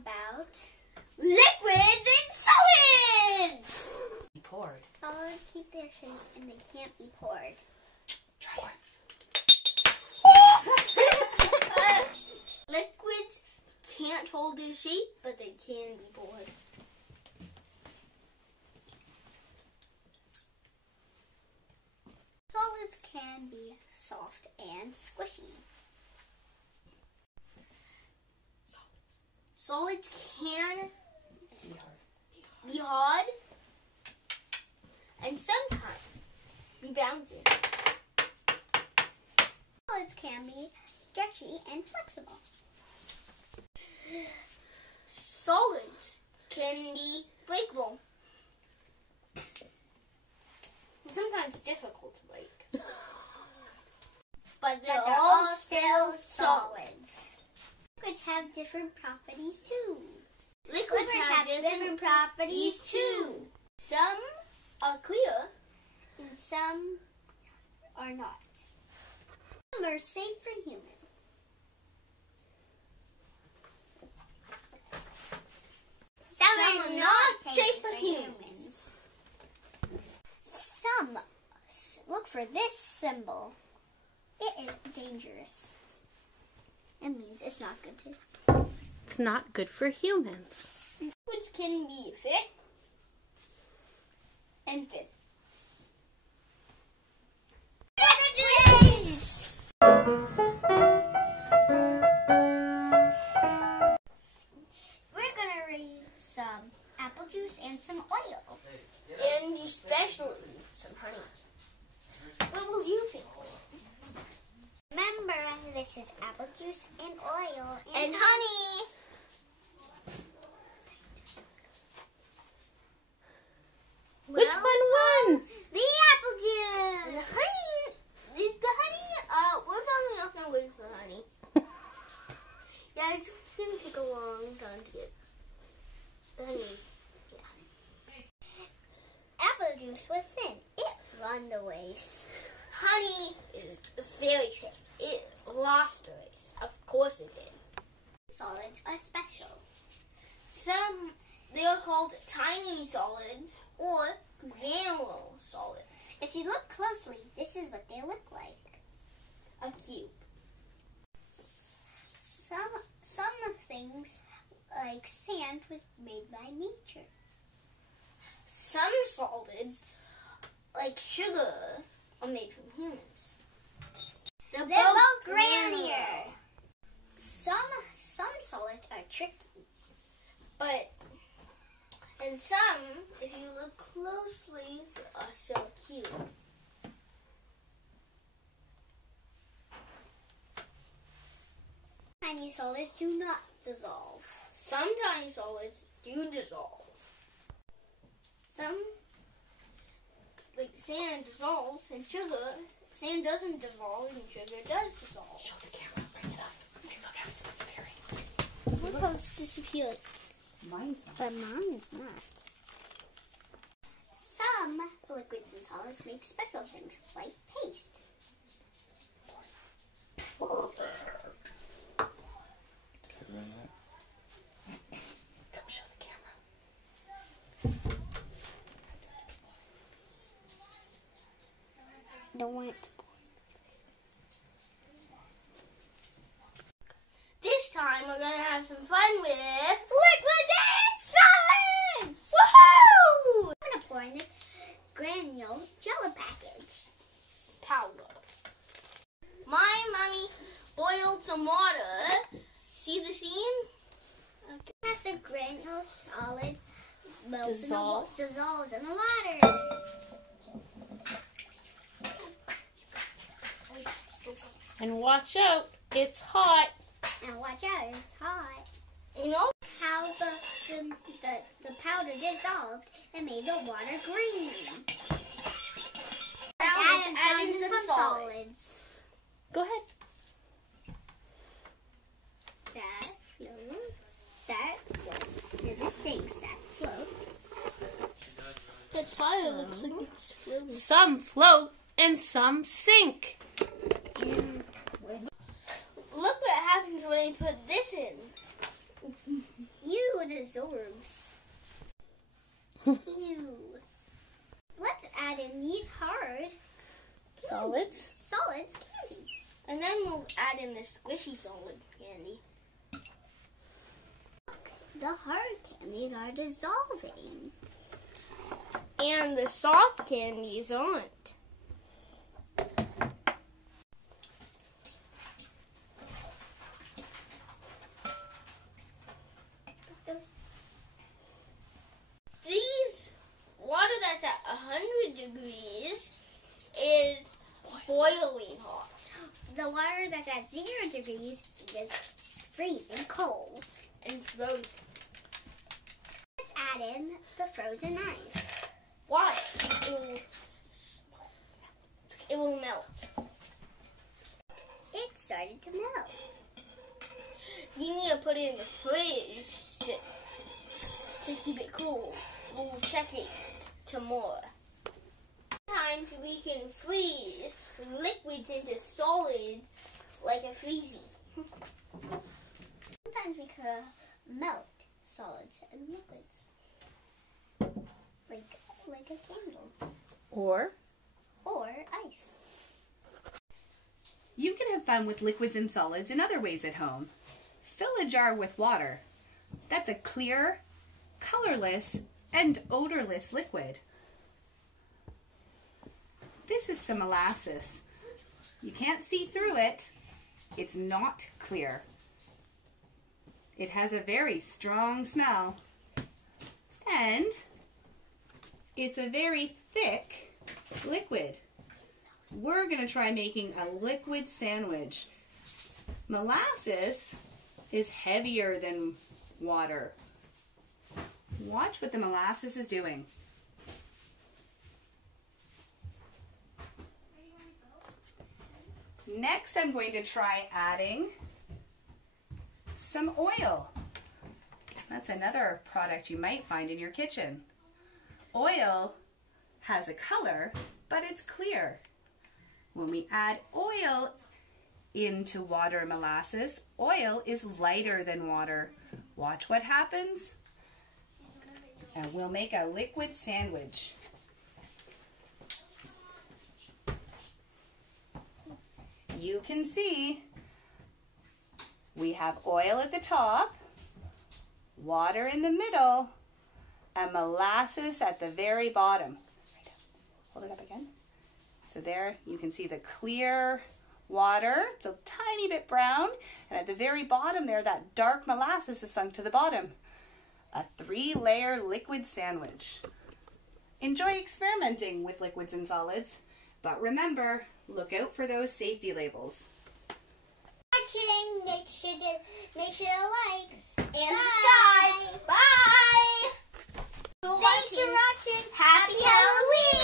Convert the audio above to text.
about liquids and solids. Poured. Solids keep their shape and they can't be poured. Try it. Liquids can't hold their shape, but they can be poured. Solids can be soft and squishy. Solids can be hard and sometimes be bouncy. Solids can be stretchy and flexible. Solids can be breakable. Sometimes difficult to break. But they're all still solids. Liquids have different properties too. Liquids have different properties too. Some are clear and some are not. Some are safe for humans. Some are not safe for humans. Some look for this symbol. It is dangerous. It means it's not good to. It's not good for humans. Liquids can be thick and thin. We're gonna read some apple juice and some oil. And especially some honey. What will you think? Remember, this is apple juice and oil and honey. Which one won? The apple juice. The honey. Is the honey? We're probably not gonna wait for honey. Yeah, it's gonna take a long time to get the honey. Yeah. Apple juice was thin. It run the race. Honey is very thick. It lost the race. Of course it did. Solids are special. Some, they are called tiny solids or granule solids. If you look closely, this is what they look like. A cube. Some things, like sand, was made by nature. Some solids, like sugar, are made from humans. They're both granular. Some solids are tricky, and some, if you look closely, are still cute. Tiny solids do not dissolve. Some tiny solids do dissolve. Some, like sand, dissolves, and sugar. Sand doesn't dissolve, and sugar does dissolve. Show the camera. Bring it up. Look how it's disappearing. Look how it's disappeared. Mine's not. But mine is not. Some liquids and solids make special things, like paste. Come show the camera. Don't want it to pour. This time we're going to have some fun with liquids and solids! Woohoo! I'm going to pour in this granule jello package. Powder. My mommy boiled some water. See the seam? Okay. As the granule solid dissolves in the water. And watch out, it's hot. And watch out, it's hot. You know how the powder dissolved and made the water green. Add in some solids. Go ahead. That floats. And it sinks, that floats. That's hot, it looks like it's floating. Some float and some sink. Look what happens when I put this in. dissolves. Ew. Let's add in these hard solids candies. And then we'll add in the squishy solid candy. The hard candies are dissolving. And the soft candies aren't. These water that's at 100 degrees is boiling hot. The water that's at 0 degrees is freezing cold and frozen. Let's add in the frozen ice. Why? It will melt. It started to melt. You need to put it in the fridge to keep it cool. We'll check it tomorrow. Sometimes we can freeze liquids into solids like a freezing. Sometimes we can melt solids and liquids. Like a candle. or ice. You can have fun with liquids and solids in other ways at home. Fill a jar with water. That's a clear, colorless, and odorless liquid. This is some molasses. You can't see through it. It's not clear. It has a very strong smell. And it's a very thick liquid. We're going to try making a liquid sandwich. Molasses is heavier than water. Watch what the molasses is doing. Next, I'm going to try adding some oil. That's another product you might find in your kitchen. Oil has a color, but it's clear. When we add oil into water and molasses, oil is lighter than water. Watch what happens, and we'll make a liquid sandwich. You can see we have oil at the top, water in the middle, and molasses at the very bottom. Hold it up again. So there you can see the clear water. It's a tiny bit brown. And at the very bottom there, that dark molasses is sunk to the bottom. A 3-layer liquid sandwich. Enjoy experimenting with liquids and solids. But remember, look out for those safety labels. Watching, make sure to like and subscribe. Bye. Thanks for watching. Happy Halloween.